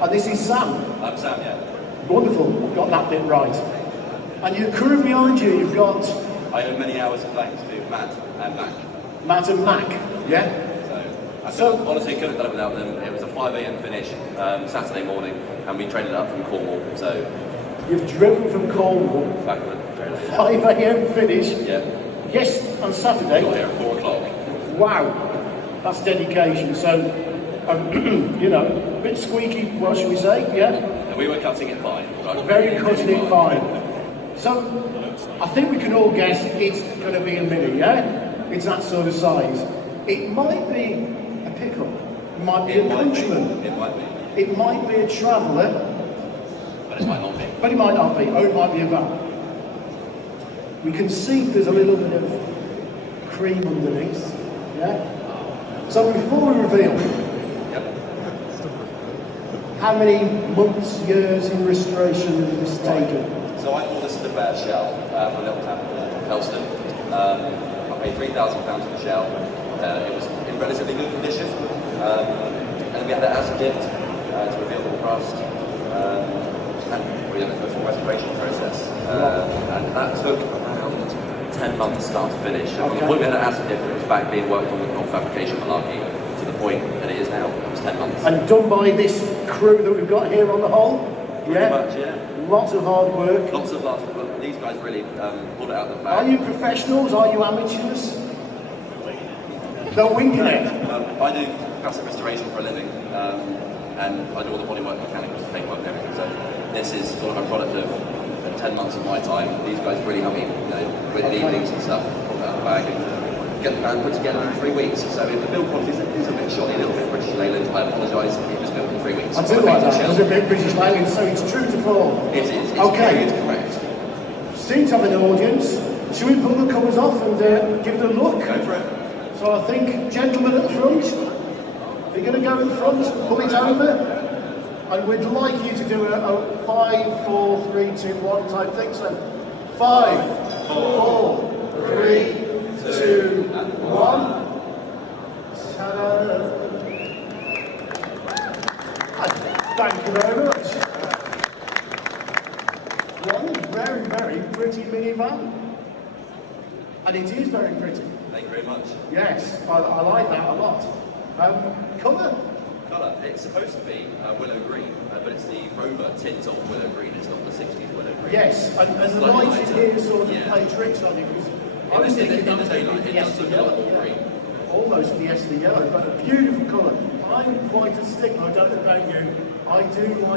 And this is Sam. I'm Sam, yeah. Wonderful, I've got that bit right. And your crew behind you, you've got... I owe many hours of thanks to Matt and Mac. Matt and Mac, yeah? Honestly, couldn't have done it without them. It was a 5 a.m. finish Saturday morning, and we traded up from Cornwall. So you've driven from Cornwall. Back with the trailer. 5 a.m. finish. Yeah. Yes, on Saturday. Got here at 4 o'clock. Wow, that's dedication. So, you know, a bit squeaky. What should we say? Yeah. And we were cutting it fine. Right? Very cutting it fine. So, I think we can all guess it's going to be a mini. Yeah. It's that sort of size. It might be a pickup, it might be a countryman, it might be. It might be a traveller, but it might not be. But it might not be, or it might be a van. We can see there's a little bit of cream underneath, yeah? So before we reveal, how many months, years in restoration has this taken? So I bought this as a bare shell for a little town called Helston. I paid £3,000 for the shell. It was in relatively good condition, and we had it as a gift to reveal the crust, and we had a full restoration process, and that took around 10 months start to finish. And from the point we had it as a gift, it was back being worked on with non-fabrication malarkey to the point that it is now. It was 10 months. And done by this crew that we've got here on the Hull? Pretty much, yeah. Lots of hard work. Lots of hard work. These guys really pulled it out of the bag. Are you professionals? Are you amateurs? They're winging it. I do classic restoration for a living, and I do all the bodywork, mechanicals, paintwork, and everything. So this is sort of a product of 10 months of my time. These guys really help me, you know, with evenings and stuff, pull it out of the bag and get the band put together in 3 weeks. So if the build quality is a bit shoddy, a little bit British Leyland, I apologise. It was built in 3 weeks. I do like that. It was a bit British Leyland, so it's true to form. It is. It's okay. It's correct. Seem to have an audience. Should we pull the covers off and give it a look? Go for it. So I think, gentlemen at the front, you're going to go in front, pull it over, and we'd like you to do a 5, 4, 3, 2, 1 type thing. So 5, 4, 3, 2, 1. Ta-da! Thank you very much. One very, very pretty minivan. And it is very pretty. Thank you very much. Yes, I like that a lot. Colour? Colour. It's supposed to be willow green, but it's the Rover tint of willow green. It's not the 60s willow green. Yes, and the light in here sort of play tricks on you. I was thinking that was going to be Fiesta yellow. Almost Fiesta yellow, but a beautiful colour. I'm quite a stickler, I don't know about you. I do like